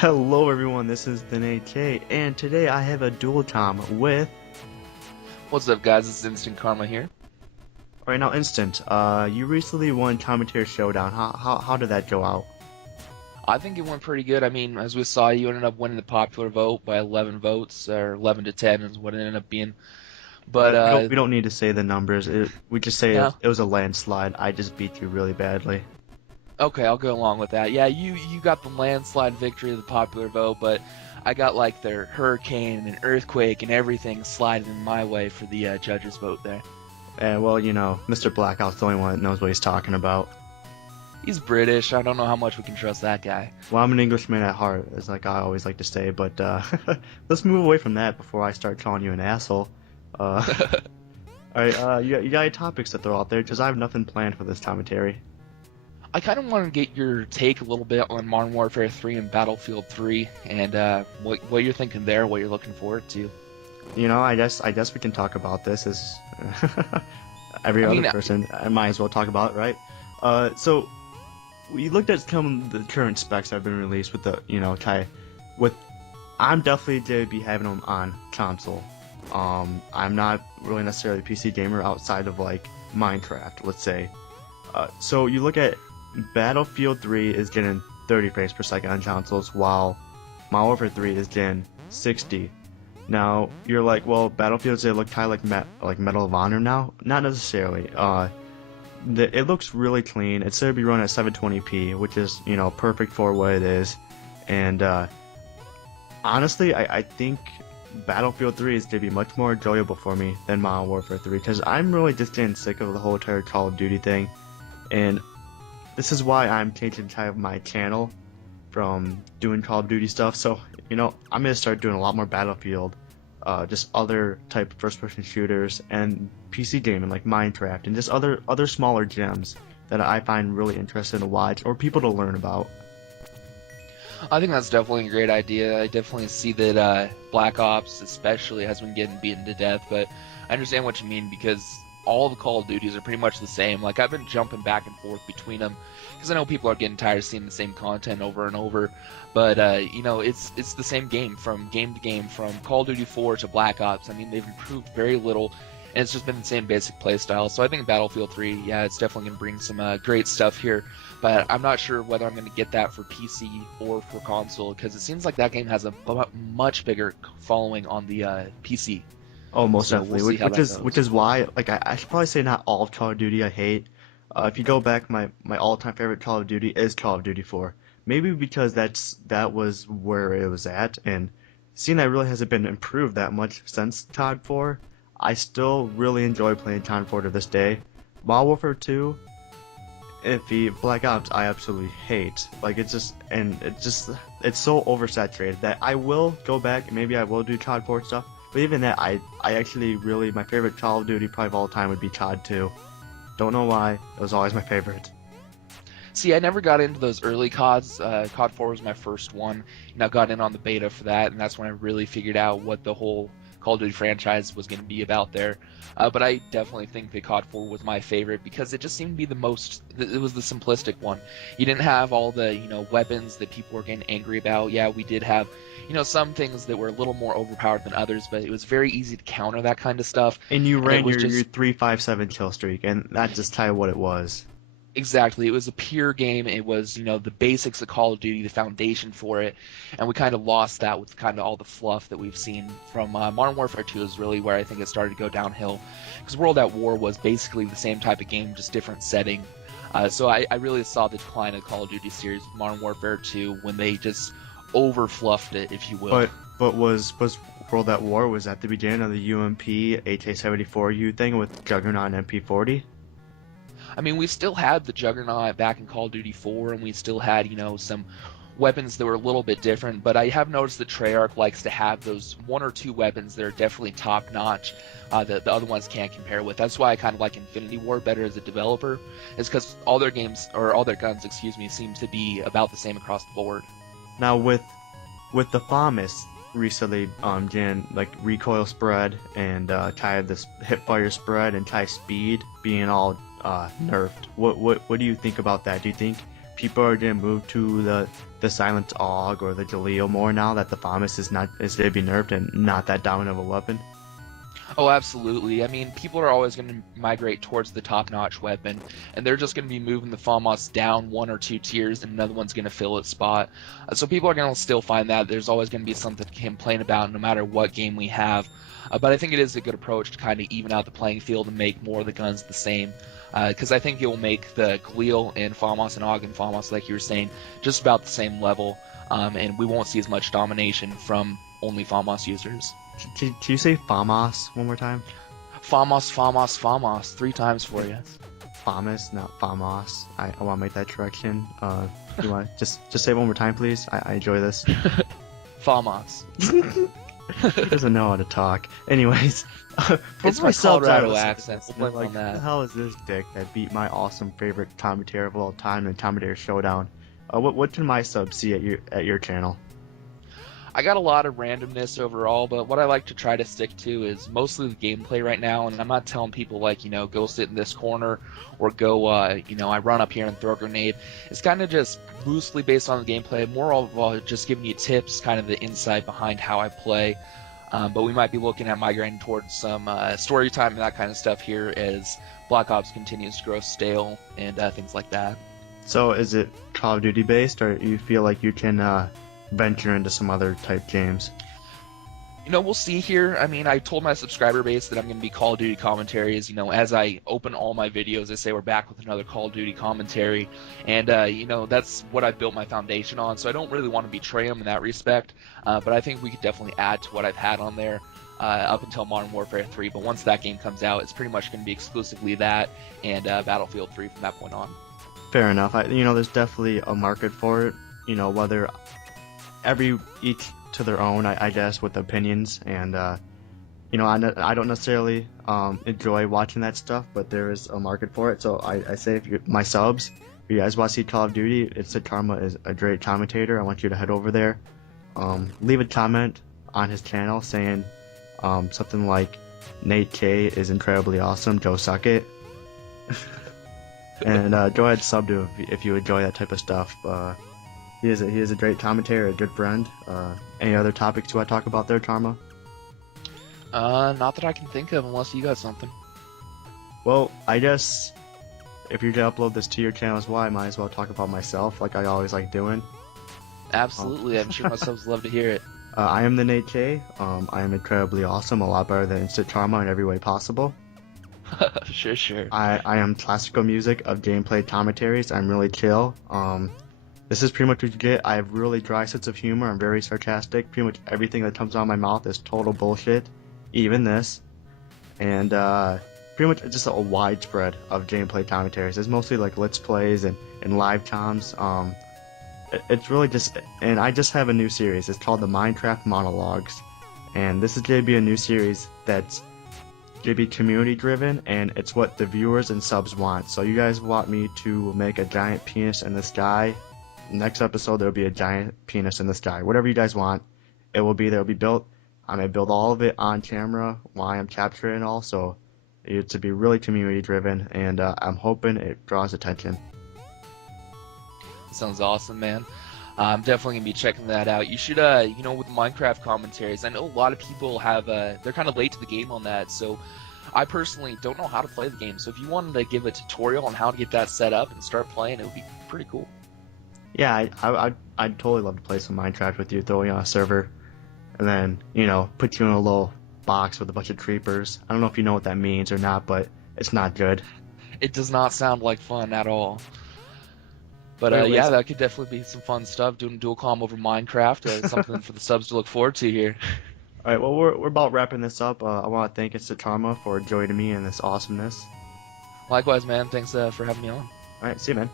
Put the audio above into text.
Hello everyone, this is the AK, and today I have a dual tom with... What's up, guys? This is InstentKarma here. Right now, Instant, you recently won Commentary Showdown. How did that go out? I think it went pretty good. I mean, as we saw, you ended up winning the popular vote by 11 votes, or 11 to 10 is what it ended up being. But We don't need to say the numbers, we just say no, it was a landslide. I just beat you really badly. okay, I'll go along with that. Yeah, you got the landslide victory of the popular vote, but I got like their hurricane and earthquake and everything sliding in my way for the judges' vote there. And well, you know, Mr. Blackout's the only one that knows what he's talking about. He's British. I don't know how much we can trust that guy. Well, I'm an Englishman at heart, as like I always like to say, but let's move away from that before I start calling you an asshole. Alright, you got any topics to throw out there? Because I have nothing planned for this commentary. I kind of want to get your take a little bit on Modern Warfare 3 and Battlefield 3, and what you're thinking there, what you're looking forward to. You know, I guess we can talk about this as every other person. I might as well talk about it, right? So we looked at some of the current specs that have been released with the, you know, I'm definitely to be having them on console. I'm not really necessarily a PC gamer outside of like Minecraft, let's say. So you look at Battlefield 3 is getting 30 frames per second on consoles, while Modern Warfare 3 is getting 60. Now you're like, well, Battlefields they look kind of like Medal of Honor now. Not necessarily. It looks really clean. It's going to be run at 720p, which is, you know, perfect for what it is. And honestly, I think Battlefield 3 is going to be much more enjoyable for me than Modern Warfare 3, because I'm really just getting sick of the whole entire Call of Duty thing. And this is why I'm changing kind of my channel from doing Call of Duty stuff. So, you know, I'm going to start doing a lot more Battlefield, just other type of first-person shooters, and PC gaming like Minecraft, and just other smaller gems that I find really interesting to watch or people to learn about. I think that's definitely a great idea. I definitely see that Black Ops especially has been getting beaten to death, but I understand what you mean because all the Call of Duties are pretty much the same. Like, I've been jumping back and forth between them because I know people are getting tired of seeing the same content over and over, but you know, it's the same game from game to game, from Call of Duty 4 to Black Ops. I mean, they've improved very little, and it's just been the same basic playstyle. So I think Battlefield 3, yeah, it's definitely going to bring some great stuff here, but I'm not sure whether I'm going to get that for PC or for console, because it seems like that game has a much bigger following on the PC. Oh, most So definitely. we'll see how that goes. Which is why, like, I should probably say not all of Call of Duty I hate. If you go back, my all-time favorite Call of Duty is Call of Duty 4. Maybe because that was where it was at, and seeing that really hasn't been improved that much since COD 4, I still really enjoy playing COD 4 to this day. Modern Warfare 2, Black Ops, I absolutely hate. Like, it's so oversaturated that I will go back and maybe I will do COD 4 stuff. But even that, I actually really, my favorite Call of Duty probably of all time would be COD 2. Don't know why, it was always my favorite. See, I never got into those early CODs. COD 4 was my first one, and I got in on the beta for that, and that's when I really figured out what the whole Call of Duty franchise was going to be about there. But I definitely think that COD 4 was my favorite because it just seemed to be it was the simplistic one. You didn't have all the, you know, weapons that people were getting angry about. Yeah, we did have, you know, some things that were a little more overpowered than others, but it was very easy to counter that kind of stuff. And you ran your 3-5-7 kill streak, and that's just kind of what it was. Exactly. It was a pure game. It was, you know, the basics of Call of Duty, the foundation for it, and we kind of lost that with kind of all the fluff that we've seen from Modern Warfare 2 is really where I think it started to go downhill, because World at War was basically the same type of game, just different setting. So I really saw the decline of the Call of Duty series with Modern Warfare 2 when they just over-fluffed it, if you will. But was World at War, was at the beginning of the UMP AK-74U thing with Juggernaut and MP40? I mean, we still had the Juggernaut back in Call of Duty 4, and we still had, you know, some weapons that were a little bit different, but I have noticed that Treyarch likes to have those one or two weapons that are definitely top-notch that the other ones can't compare with. That's why I kind of like Infinity Ward better as a developer, is because all their guns, seem to be about the same across the board. Now, with the FAMAS recently getting like recoil spread and kind of this hipfire spread and kind of speed being all nerfed. What do you think about that? Do you think people are gonna move to the Silent AUG or the Jaleel more now that the FAMAS is to be nerfed and not that dominant of a weapon? Oh, absolutely. I mean, people are always going to migrate towards the top-notch weapon, and they're just going to be moving the FAMAS down 1 or 2 tiers, and another one's going to fill its spot. So people are going to still find that there's always going to be something to complain about no matter what game we have. But I think it is a good approach to kind of even out the playing field and make more of the guns the same. Because I think it will make the Galil and FAMAS and AUG and FAMAS, like you were saying, just about the same level, and we won't see as much domination from only FAMAS users. Can you say FAMAS one more time? FAMAS, FAMAS, FAMAS. 3 times for you. FAMAS, not FAMAS. I want to make that correction. You want just say it one more time, please? I enjoy this. FAMAS. He doesn't know how to talk. Anyways, it's my Colorado accent. We'll like, on that. Who the hell is this dick that beat my awesome favorite commentator of all time in Commentator Showdown? What can my subs see at your channel? I got a lot of randomness overall, but what I like to try to stick to is mostly the gameplay right now, and I'm not telling people like, go sit in this corner or go, I run up here and throw a grenade. It's kind of just loosely based on the gameplay, more of just giving you tips, kind of the insight behind how I play. But we might be looking at migrating towards some story time and that kind of stuff here as Black Ops continues to grow stale and things like that. So is it Call of Duty based, or you feel like you can venture into some other type games? We'll see here. I mean, I told my subscriber base that I'm going to be Call of Duty commentaries. As I open all my videos, I say we're back with another Call of Duty commentary. And, that's what I built my foundation on. So I don't really want to betray them in that respect. But I think we could definitely add to what I've had on there up until Modern Warfare 3. But once that game comes out, it's pretty much going to be exclusively that and Battlefield 3 from that point on. Fair enough. There's definitely a market for it. Whether each to their own, I guess, with opinions, and I don't necessarily enjoy watching that stuff, but there is a market for it. So I say, if my subs, if you guys want to see Call of Duty, InstentKarma is a great commentator. I want you to head over there, leave a comment on his channel saying something like Nate K is incredibly awesome, Joe suck it. And go ahead, sub to him if you enjoy that type of stuff. He is a great commentator, a good friend. Any other topics you want to talk about there, Karma? Not that I can think of, unless you got something. Well, I guess if you're gonna upload this to your channel as well, I might as well talk about myself, like I always like doing. Absolutely, I'm sure my subs love to hear it. I am the Nate K. I am incredibly awesome, a lot better than InstentKarma in every way possible. Sure. I am classical music of gameplay commentaries. I'm really chill. This is pretty much what you get. I have really dry sense of humor. I'm very sarcastic. Pretty much everything that comes out of my mouth is total bullshit. Even this. And pretty much just a widespread of gameplay commentaries. It's mostly like Let's Plays and live comms. It's really just... And I just have a new series. It's called the Minecraft Monologues. And this is going to be a new series that's going to be community driven, and it's what the viewers and subs want. So you guys want me to make a giant penis in the sky. Next episode, there'll be a giant penis in the sky. Whatever you guys want, it will be there. It'll be built. I'm going to build all of it on camera while I'm capturing it all. So it's to be really community driven, and I'm hoping it draws attention. Sounds awesome, man. I'm definitely going to be checking that out. You should, with Minecraft commentaries, I know a lot of people have, they're kind of late to the game on that. So I personally don't know how to play the game. So if you wanted to give a tutorial on how to get that set up and start playing, it would be pretty cool. Yeah, I'd totally love to play some Minecraft with you, throw you on a server, and then, put you in a little box with a bunch of creepers. I don't know if you know what that means or not, but it's not good. It does not sound like fun at all. But yeah, that could definitely be some fun stuff, doing dual comm over Minecraft, something for the subs to look forward to here. Alright, well, we're about wrapping this up. I want to thank InstentKarma for joining me in this awesomeness. Likewise, man. Thanks for having me on. Alright, see you, man.